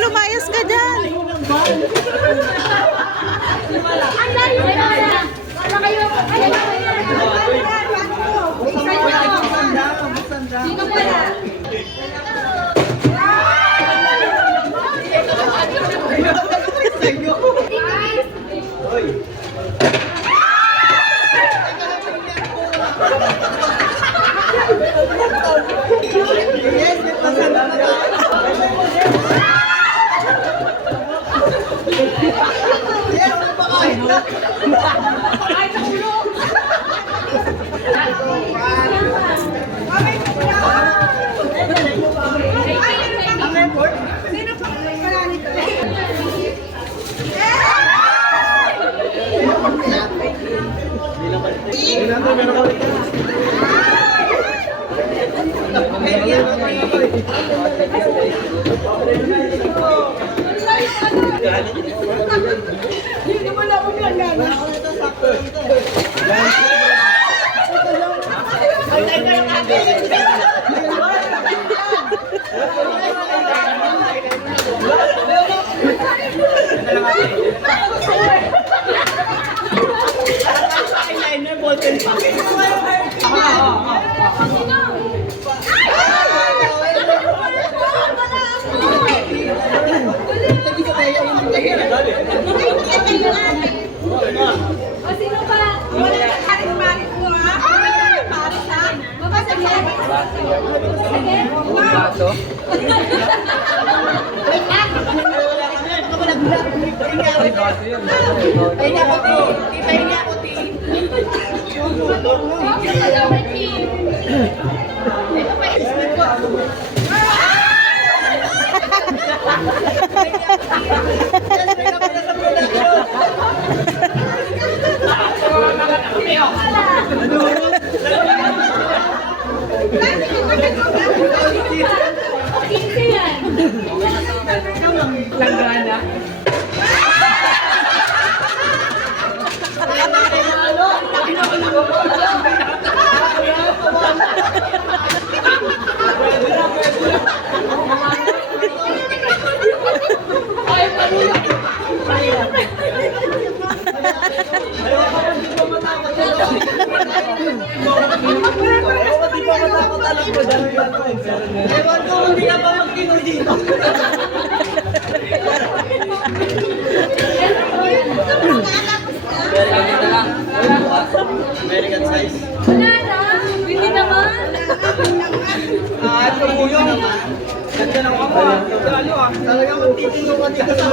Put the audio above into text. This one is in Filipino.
lumayas ka dyan. Ang layo na. Wala kayo. Sino pala? Sino pa? Wala ka karin-marin mo, ha? Paris, ha? Mabasag yan. Langgana. Ewan ko, hindi ka pa mag-Pinoy dito. American size. Wala na. Hindi naman. Ito mo yun. Ganda ng ako. Talagang magtitinong ka dito sa